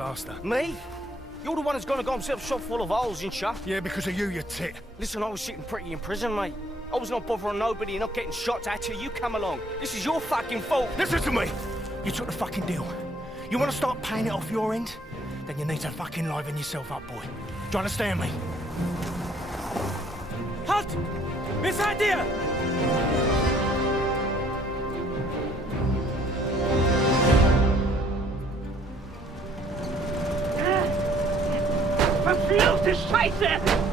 disaster. Me? You're the one who's gonna got himself shot full of holes, ain't ya? Yeah, because of you, you tit. Listen, I was sitting pretty in prison, mate. I was not bothering nobody and not getting shot at till you come along. This is your fucking fault. Listen to me! You took the fucking deal. You want to start paying it off your end? Then you need to fucking liven yourself up, boy. Do you understand me? Halt! Wer seid ihr? Verfluchte Scheiße!